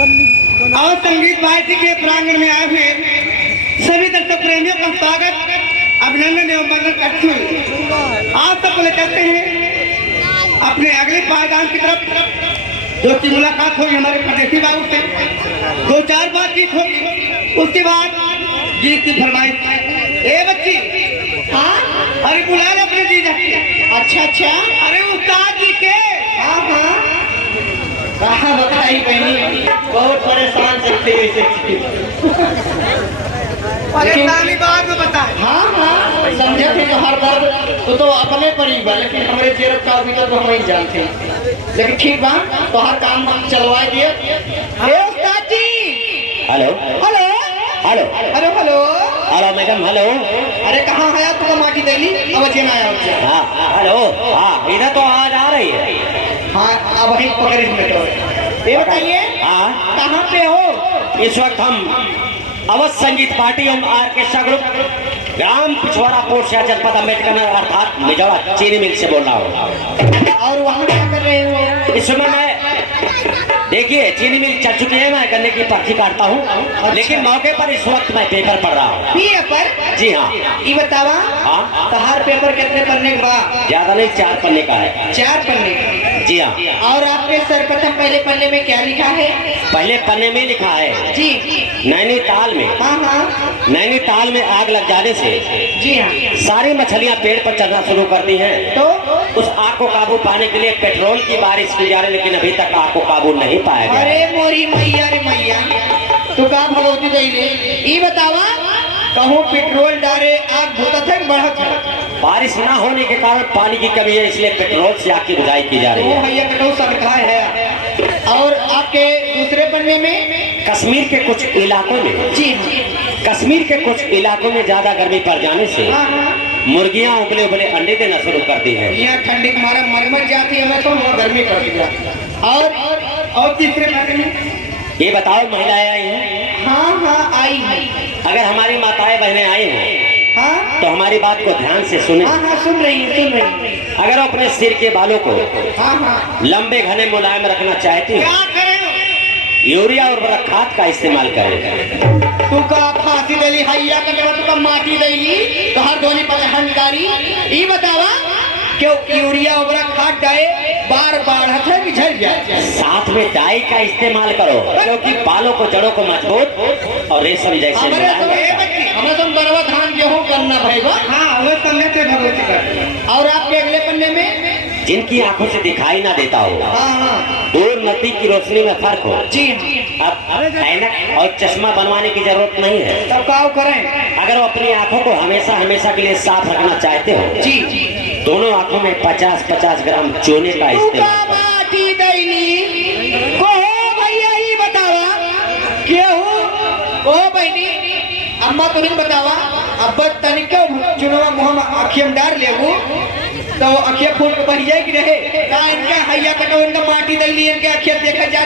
और संगीत भारती के प्रांगण में आए हुए सभी दर्शक प्रेमियों का स्वागत, अभिनंदन एवं वंदन करते हुए आप सबको ले चलते हैं अपने अगले पायदान की तरफ, जो की मुलाकात होगी हमारे परदेसी बाबू से। दो चार बातचीत होगी, उसके बाद गीत की फरमाइश। ए बच्ची, हाँ, अरे बुला लो अपने जीजा की। अच्छा अच्छा, अरे उस्ताद जी के। हाँ हाँ, कहाँ बताई बहनी, बहुत परेशान चलते परेशानी बाद में बताए। हाँ हाँ, समझे थे जो हर दर्द तो अपने पर ही बा, लेकिन हमारे जेर का अभी तो हम नहीं जानते, लेकिन ठीक बा, तो हर काम चलवा दिए। उस्ताद जी, hello hello hello hello hello hello madam, hello. अरे कहाँ है तुम? माटी दिल्ली अब ना आया। हाँ हेलो, हाँ इधर तो आवाज आ रही है। हाँ अब वही पकड़ ये बताइए, हाँ कहाँ पे हो? इस वक्त हम अवध संगीत पार्टी एवं आर्केस्ट्रा ग्रुप ग्राम पिछवाड़ा कोर्सिया जनपद अम्बेडकर नगर अर्थात मिजोड़ा चीनी मिल से बोल रहा हूँ। और वहाँ क्या कर रहे हो? इस समय मैं देखिए चीनी मिल चल चुकी है, मैं गन्ने की पर्ची काटता हूँ। अच्छा। लेकिन मौके पर इस वक्त मैं पेपर पढ़ रहा हूँ। पेपर? जी हाँ। ये बतावा, हाँ, तो हर पेपर कितने पढ़ने के बाद? ज्यादा नहीं, 4 पन्ने का है। 4 पन्ने का? जी हाँ। और आपके सर्वप्रथम पहले पन्ने में क्या लिखा है? पहले पन्ने में लिखा है जी, नैनीताल में, हाँ हाँ, नैनीताल में आग लग जाने से जी हाँ, सारी मछलियां पेड़ पर चढ़ना शुरू करती हैं। तो उस आग को काबू पाने के लिए पेट्रोल की बारिश की जा रही, लेकिन अभी तक आग को काबू नहीं पाया गया। अरे मोरी मैया रे मैया, तू का भगवती गईले। ये बतावा, कहूँ पेट्रोल डाले आग भूतत है बढ़त है? बारिश ना होने के कारण पानी की कमी है, इसलिए पेट्रोल से आग की बुझाई की जा रही वो है। भैया कटो सरखा है। और आपके दूसरे पन्ने में? कश्मीर के कुछ इलाकों में, जी हाँ, कश्मीर के कुछ इलाकों में ज्यादा गर्मी पड़ जाने से हाँ हाँ, मुर्गियां उबले उबले अंडे देना शुरू कर दी है। यहाँ ठंडी के मारे मर जाती है, मैं तो वहाँ गर्मी कर दिया। और तीसरे पन्ने में? ये बताओ, महिलाएं आई हैं? हाँ हाँ आई है। अगर हमारी माताएं बहनें आई हैं हाँ तो हमारी बात को ध्यान से सुने। हाँ हाँ, सुन रही है, सुन रही है। अगर अपने सिर के बालों को हाँ हाँ, लंबे घने मुलायम रखना चाहती क्या हो, करें? यूरिया और उर्वरक खाद का इस्तेमाल करें। तू का फांसी दली हैया का जब तू का माटी दली तो हर धोनी पर हंकारी। ये बतावा, क्यों यूरिया उर्वरक खाद डाले बार बार हथे बिछड़ जाए? साथ में डाई का इस्तेमाल करो, क्योंकि बालों को जड़ों को मजबूत और रेशम जैसे हमारे मुलायम तो रखता है। हमें तो बरवा धान गेहूं करना भैया। हाँ वो करने से भगवती कर। और आपके अगले पन्ने में? जिनकी आंखों से दिखाई ना देता हो, हाँ हाँ, दूर नदी की रोशनी में फर्क हो, जी अब ऐनक और चश्मा बनवाने की जरूरत नहीं है। तब का करें? अगर वो अपनी आंखों को हमेशा हमेशा के लिए साफ रखना चाहते हो, जी, दोनों आंखों में 50-50 ग्राम चूने का इस्तेमाल करो। माटी दैली को भैया ये बतावा, केहू ओ बहनी अम्मा तुरंत बतावा, अब तनिक चुनवा मुँह में आँखियों में डाल लेगू तो अखिया फूल के बह जाए कि रहे ना? इनके हैया कटो इनका माटी दैली, इनके अखिया देखा जा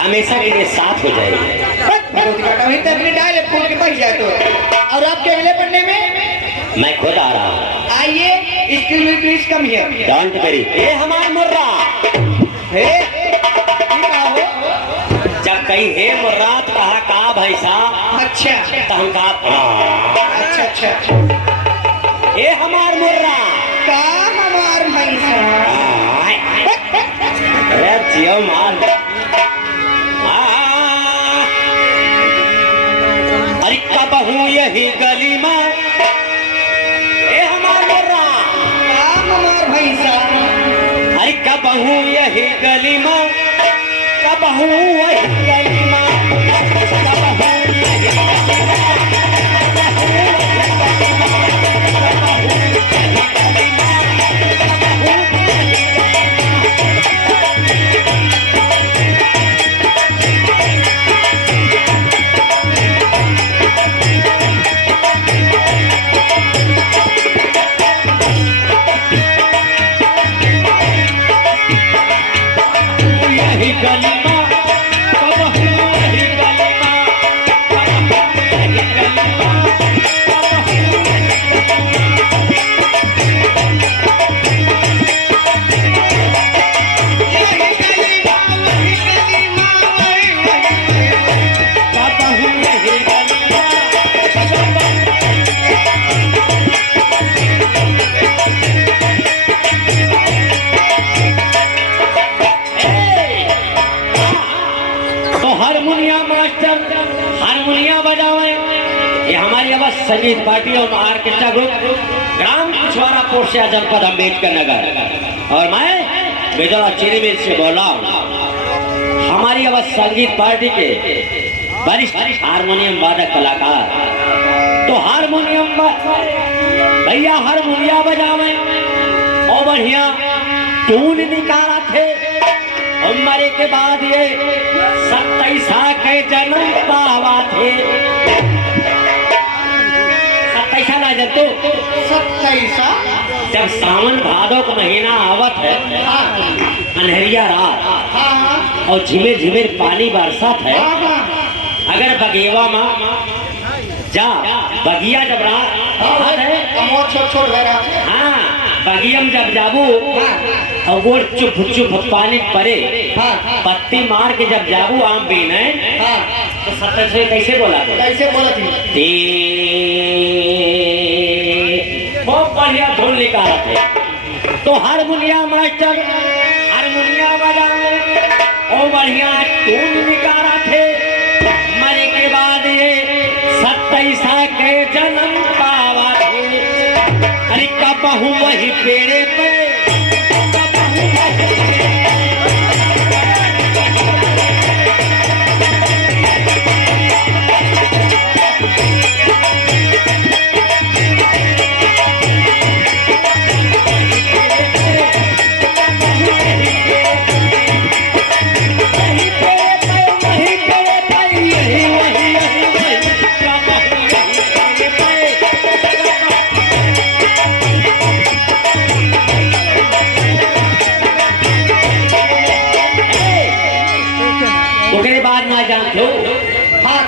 हमेशा के लिए साफ हो जाएगी। डाले फूल के बह जाए तो। और आपके अगले पन्ने में? मैं खुद आ रहा हूँ। आइए, स्किल कम है। Don't worry. ये हमारा मुर्रा हे, जब कहीं हे मुर्रा तो कहा का भैसा, अच्छा तो हम कहा अच्छा अच्छा, ये हमार मुर्रा का हमार भैंसा। अरे जियो मार। अरे कब हूँ यही गली में, ये हमार मुर्रा का हमार भैंसा। अरे कब हूँ यही गली में, कब हूँ वही गली में, कब हूँ यही गली में। गली में कब हारमोनिया मास्टर हारमोनिया बजावे। ये हमारी आवाज संगीत पार्टी और ऑर्केस्ट्रा ग्रुप ग्राम पिछवाड़ा पोर्सिया जनपद अम्बेडकर नगर। और मैं बेजोड़ा चीनी मिल से बोल रहा हूँ। हमारी आवाज संगीत पार्टी के वरिष्ठ हारमोनियम वादक कलाकार तो हारमोनियम भैया हारमोनिया बजावे और बढ़िया टून निकाला थे। हमारे के बाद ये 27 के जन्म पावा थे। 27 ना जब तो 27 जब सावन भादो का महीना आवत है, अंधेरिया रात और झिमिर झिमिर पानी बरसात है। अगर बगेवा में जा बगिया जब रात है, छोड़ हाँ बगियम जब जाबू और वो चुप चुप पानी परे पत्ती मार के जब जाबू आम बीने तो 27 कैसे बोला थी? बहुत बढ़िया धुन निकाला थे। तो हारमोनिया मास्टर हारमोनिया बजावे और बढ़िया धुन निकाला थे। मरे के बाद ये 27 के जन्म पावा थे। अरे कब हूँ वही पेड़े पे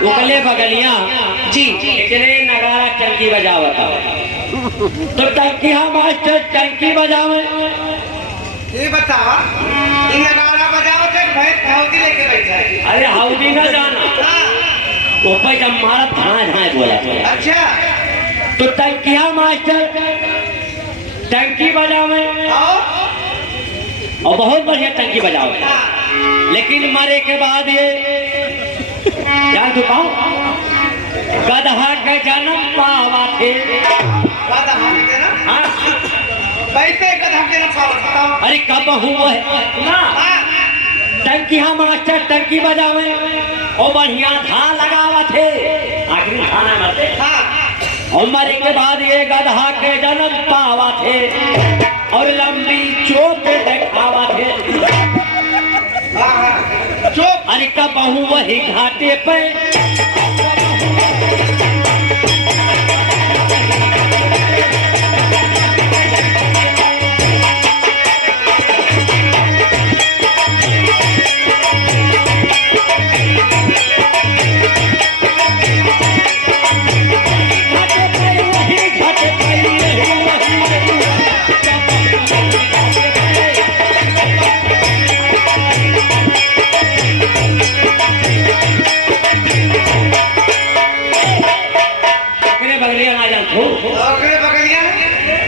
उगले बगलिया जी इतने नगारा टंकी बजावता तो टंकी मास्टर टंकी बजावे। ये बतावा इन नगाड़ा बजावत है भाई हाउदी लेके बैठा है। अरे हाउदी ना जाना ऊपर जब मारा धाए धाए बोला। अच्छा तो टंकी मास्टर टंकी बजावे और बहुत बढ़िया टंकी बजावे। लेकिन मरे के बाद ये जान चुकाओ गधा के जन्म पावा थे। अरे कब हुआ है ना टंकी मास्टर टंकी बजावे और बढ़िया था लगावा थे। आखिरी खाना मरते और मरे के बाद ये गधा के जन्म पावा थे और लंबी चोट दिखावा थे। अरे कब हूँ वही घाटे पे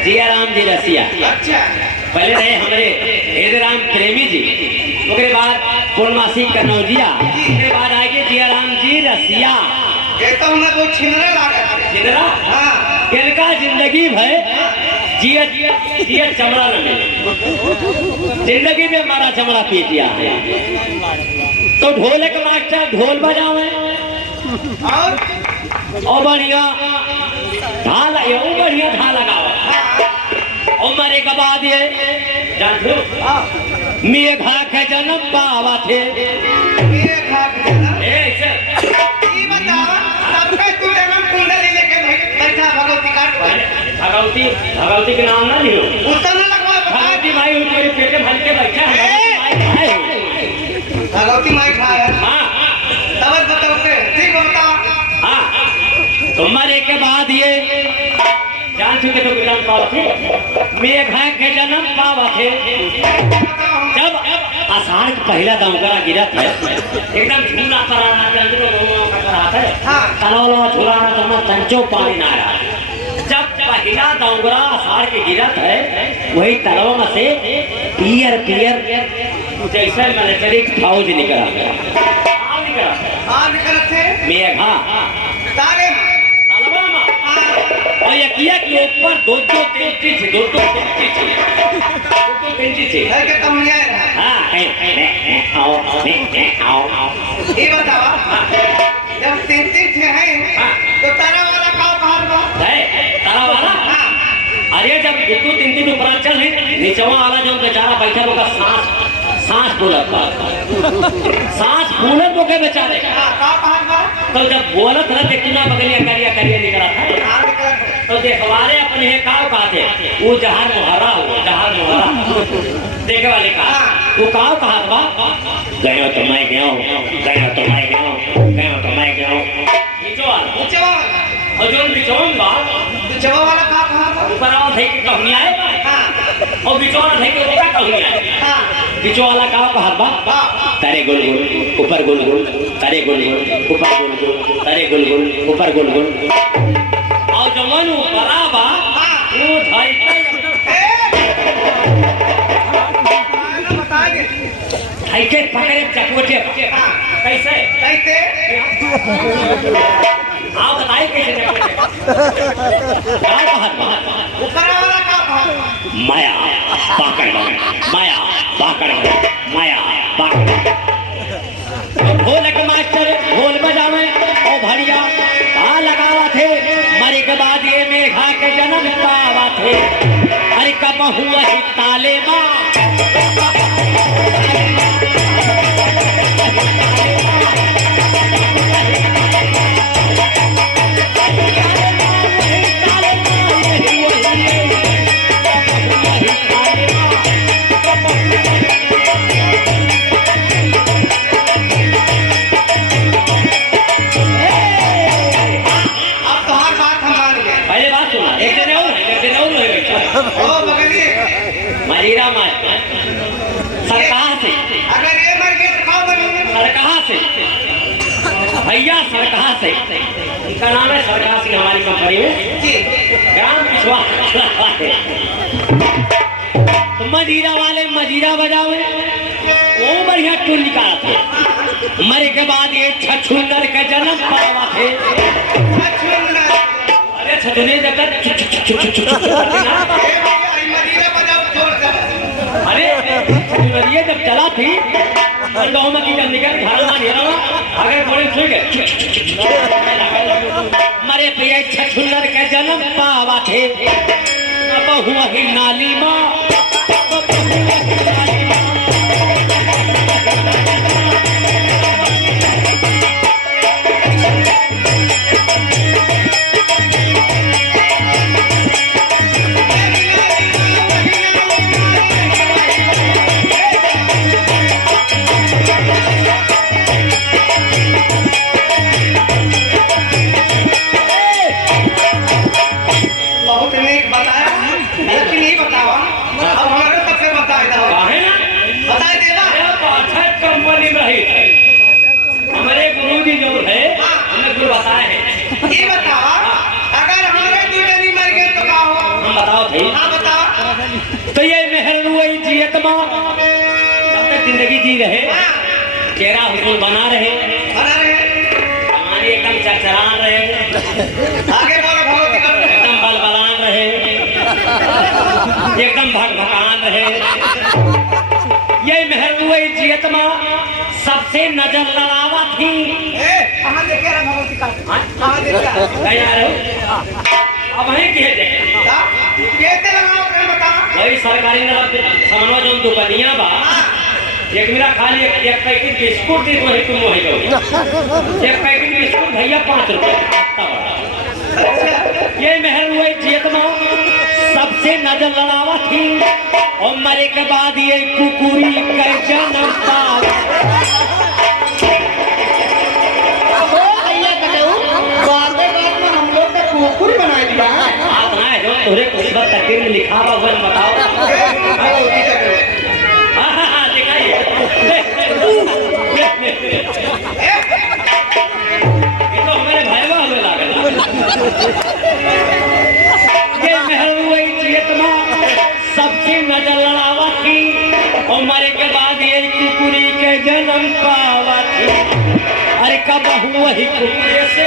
जिया राम जी रसिया। अच्छा पहले रहे हमारे हेदराम प्रेमी जी, उसके बाद पूर्णमासी कनौजिया, उसके बाद आएंगे जिया राम जी रसिया। ये तो हमें वो छिनरा लगा छिनरा हाँ किनका जिंदगी भर जिया जिया जिया चमड़ा न मिले, जिंदगी में हमारा चमड़ा पीट दिया है। तो ढोलक मास्टर ढोल बजावे और बढ़िया ढाल बढ़िया ढाल लगावा और मरे के बाद ये जानते मेघा के जन्म पावा थे। भगवती भगवती के नाम ना लियो भगवती भाई तेरे पेटे भर के बैठा है। भगवती माई खाया हाँ तब बताओगे ठीक होता। हाँ तो मरे के बाद ये जान चुके तो जन्म पावा थे मेघा के जन्म पावा थे। जब आषाढ़ का पहला दमकरा गिरत है एकदम झूला कराना है तलौला झुलाना तो तंचो पानी ना रहा। जब पहला दमकरा आषाढ़ के गिरत है वही तलवा में से पियर पियर जैसे मिलिट्री फौज निकला निकला हाँ निकल थे मेघा ताले तलवा में और ये किया कि ऊपर दो टेंटी थी घर के कम नहीं आया हाँ आओ ये बताओ जब तीन थे हैं तो तारा वाला कहाँ बाहर बा तारा वाला अरे जब दो तीन ऊपर चल है नीचवा वाला जो बेचारा बैठा होगा सांस फूलत वो के बेचारे कहाँ बाहर बा तो जब बोलत रहा थे कितना बगलिया करिया निकला था हाँ निकल तो देखवाले अपने हे काव कहते वो जहाज मुहरा देखे वाले का वो काव कहा बा गयो तो मैं गयो नीचे वाला और जो बिचौन बा जवा वाला कहाँ बा ऊपर आओ थे कि कहनी आए हाँ और बिचौन थे कि ओका कहनी आए हाँ बिचौ वाला काव कहा बा तारे गोल ऊपर गोल तारे गोल ऊपर गोल तारे गोल ऊपर गोल और जवन ऊपरा बा वो ढाई के पकड़े चकोटे कैसे आप बताइए कैसे चकोटे ऊपर वाला का माया पाकड़ ढोलक मास्टर ढोल बजावे ओ भड़िया कहाँ लगावा थे मरे के बाद ये मेघा के जन्म पावा थे अरे कब हुआ ही ताले माँ मरीरा मार सरकार से अगर ये मर गए तो कहाँ बनेंगे सरकार से भैया सरकार से इनका नाम है सरकार से हमारी कंपनी में ग्राम पिछवाड़ा है तो मजीरा वाले मजीरा बजावे वो बढ़िया टूल निकाला थे मरे के बाद ये छछुंदर का जन्म पावा थे अरे छछुने जगत अरे ये जब चला थी गाँव में की जब निकल घर अगर बड़े सुन गए मरे पिया छछुनर के जन्म पावा थे अब हुआ ही नाली माँ हमारे गुरुजी जो है हमें गुरु बताए हैं ये बताओ अगर हमारे दूल्हे नहीं मर गए तो क्या हो हम बताओ थे हाँ बताओ तो ये मेहर रुई जियत माँ जब तक जिंदगी जी रहे चेहरा हुजूर बना रहे हमारी एकदम चरचरान रहे आगे बोलो भगवती करो एकदम बलबलान रहे एकदम भगभकान रहे ये मेहर रुई जियत माँ सबसे नजर लड़ावा थी कहाँ देखे रहा भगवती का कहाँ देखे रहा कहीं आ रहे हो अब वहीं किए देखे कैसे लगाओ फिर बताओ वही सरकारी नजर समन्वय जो दुकानिया बा एक मेरा खाली एक पैकेट बिस्कुट दी वही तुम वही दो एक पैकेट बिस्कुट भैया 5 रुपए ये महल हुए जियत माँ सबसे नजर लड़ावा थी और मरे के बाद ये कुकुरी कर जन्म पावा कुकुरी बनाई दिया आप ना जो तोरे कुछ बात तकदीर में लिखा हुआ वो बताओ हाँ दिखाइए ये तो हमारे भाई हमें लागल ये महल हुई जियत माँ सबसे नजर लड़ावा थी और मरे के बाद ये कुकुरी के जन्म पावा अरे कब वही कुकुरे से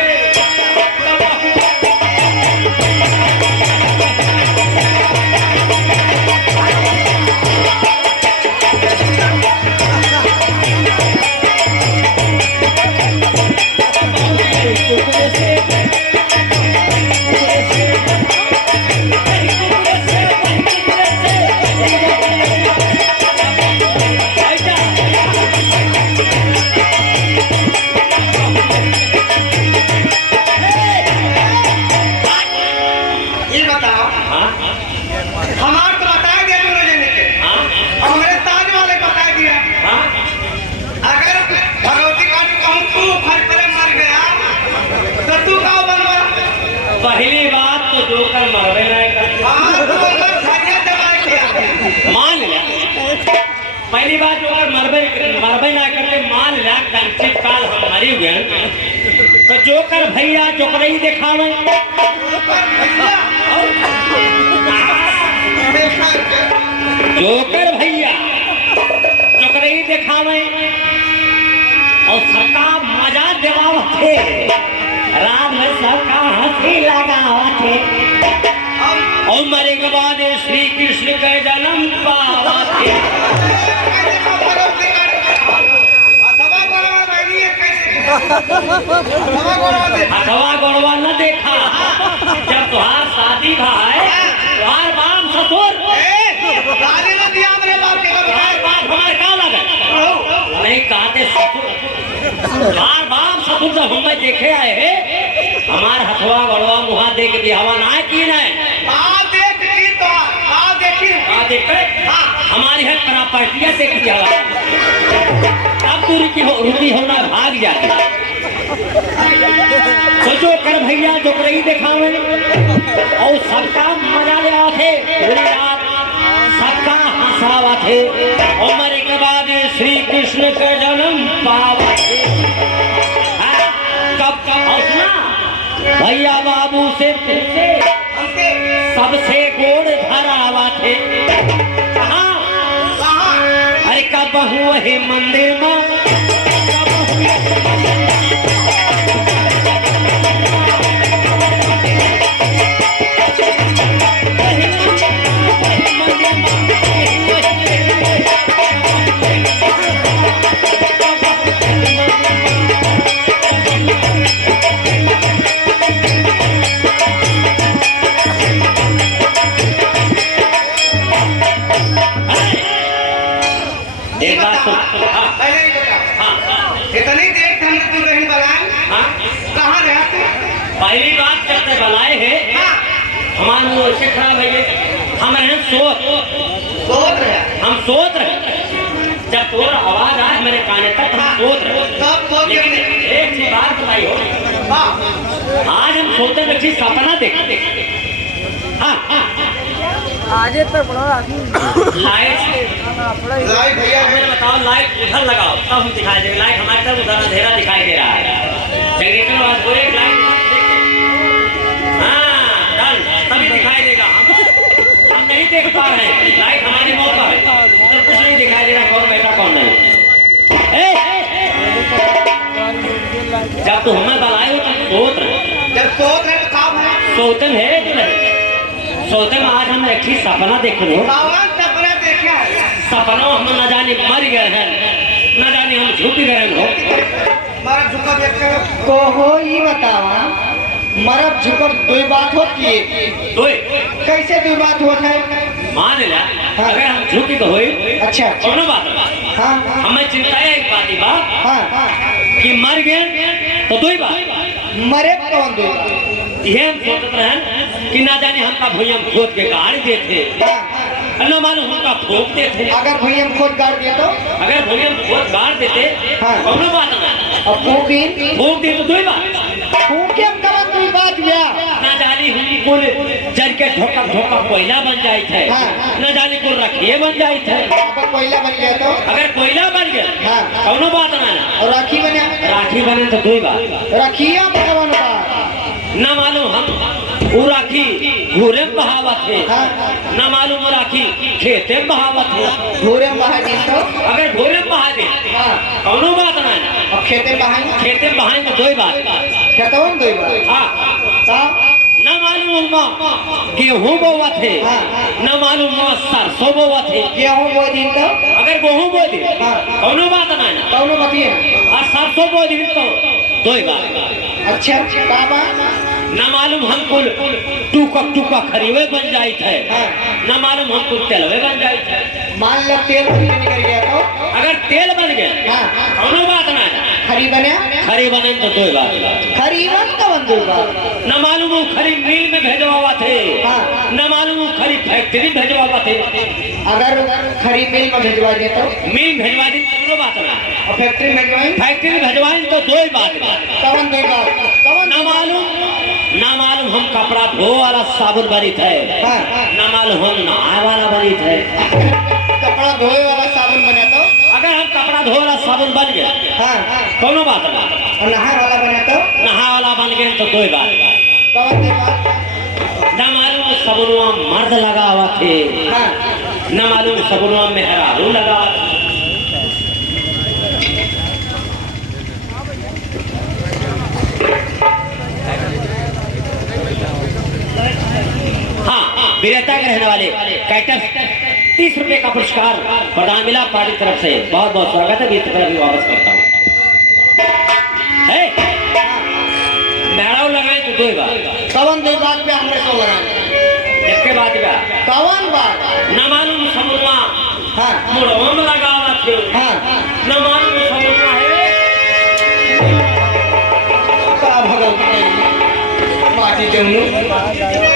पहली बात तो जोकर मरबे नहीं करते। मान लिया पहली बात जोकर मरबे नहीं करते। मान लिया कंचित काल हम मरी गए तो जोकर भैया जोकरई दिखावे। जोकर भैया जोकरई दिखावे और सबका मजा दिलावत थे। रात में सबका हंसी लगावत थे और मरे के बाद श्री कृष्ण के जन्म पावत थे। हथवा गोड़वा न देखा जब तुहार शादी भाई तुहार बाप ससुर हमारे का लगा नहीं कहते ससुर तुहार बाप ससुर जब हमें देखे आए हमार हथवा गोड़वा मुहा देख दिया ना की नहीं हमारी है प्रॉपर्टियां देख दिया अब दूरी की रुकी होना भाग जाती। तो जो कर भैया जो करई दिखावे और सबका मजा ले आते पूरी रात सबका हंसावा थे और मरे के बाद श्री कृष्ण का जन्म पावा थे। कब हौसला भैया बाबू से तुझसे सबसे गोड़ धरावा थे। अरे कब हुए मंदिर में पहली बात जब तक बलाए है हमारे ऐसे खराब है हम रहे हम सोच रहे जब तोर आवाज आए मेरे काने तक हम सोच रहे लेकिन एक ही बात बताई हो आज हम सोते बच्ची सपना देखते आज तक बड़ा लाइट भैया बताओ लाइट उधर लगाओ तब हम दिखाई देंगे। लाइट हमारे तरफ उधर अंधेरा दिखाई दे रहा है जनरेटर आवाज बोले लाइट तभी दिखाई देगा। हम नहीं देख पा रहे हैं लाइट हमारी मौत पर है तो कुछ नहीं दिखाई दे रहा कौन बैठा कौन नहीं। जब तो हमें बलाए हो तब सोतन है सोते में आज हम एक ही सपना देख लो सपना हम न जाने मर गए हैं न जाने हम झुक गए हो। को हो ये बतावा मरब झुकब दो बात होती है दो कैसे दो बात होता है मान लिया अगर हम झुकी तो हो अच्छा कौन बात हाँ हमें चिंता है एक बात हाँ कि मर गए तो दो ही बात मरे कौन दो ये हम सोचते रहे कि ना जाने हमका भैया खोद के गाड़ देते न मालूम हमका फूक देते। अगर भैया खोद गाड़ दिए तो अगर भैया खोद गाड़ देते कौन बात ना और फूक दी तो दो ही बात फूके हम करत कोई बात गया ना जानी हम कुल जल के ढोका ढोका कोयला बन जाए थे न जाने कुल रखिए बन जाए थे। अगर कोयला बन गया तो अगर कोयला बन गया कौन बात ना और राखी बने तो दो ही बात रखिया कौन बात न मालूम हम वो राखी घूरे में बहावत है न मालूम वो राखी खेते में बहावत है घूरे में बहा दी तो अगर घूरे में बहा दे कौनो बात ना खेते बहाई खेते बहाई तो दो ही बात खेतवन दो बार हाँ का न मालूम गेहूं बोवा थे हाँ। न मालूम सरसों बोवा थे। गेहूं बो दिन तो अगर गेहूं बो दी हाँ। कौनो बात ना है कौनो बतिए और सरसों बो दी तो दो ही बात। अच्छा का बा न मालूम हमको टूका खरीवे बन जाई थे हाँ। न मालूम हमको तेलवे बन जाई थे। मान लो तेल निकल गया तो अगर तेल बन गए हाँ कौनो बात ना है खरी बने खरी बने तो दो ही बात। खरीबन तो बन दो बार न मालूम वो खरी मिल में भेजवावा थे हाँ। न मालूम वो खरी फैक्ट्री भेजवावा थे। अगर खरी मिल में भिजवा दिए तो मिल भेजवा दी कौनो बात ना है और फैक्ट्री में भिजवाई फैक्ट्री भेजवाई तो दो ही बात। कवन दो बार कवन न मालूम हम कपड़ा धो वाला साबुन बनी थे हाँ। न मालूम हम नहाए वाला बनी थे। कपड़ा धोए वाला साबुन बना तो अगर हम कपड़ा धो वाला साबुन बन गए हाँ कौनो बात ना और नहाए वाला बना तो नहा वाला बन गए तो दो ही बात। कवन दो बार न मालूम सबुनवा मर्द लगा हुआ थे हाँ न मालूम सबुनवा मेहरारू लगा। हाँ विरेता के रहने वाले कैटर 30 रुपए का पुरस्कार प्रदान मिला पार्टी की तरफ से। बहुत बहुत स्वागत है। 20 रुपए भी वापस करता हूँ। मेहरारू लगाए तो दो ही बात। कवन दो बात पे हमने सो लगा एक के बाद का कवन बात न मालूम सबुनवा हाँ मुड़वा में लगा हुआ थे हाँ न मालूम सबुनवा है का भगल माटी देवनु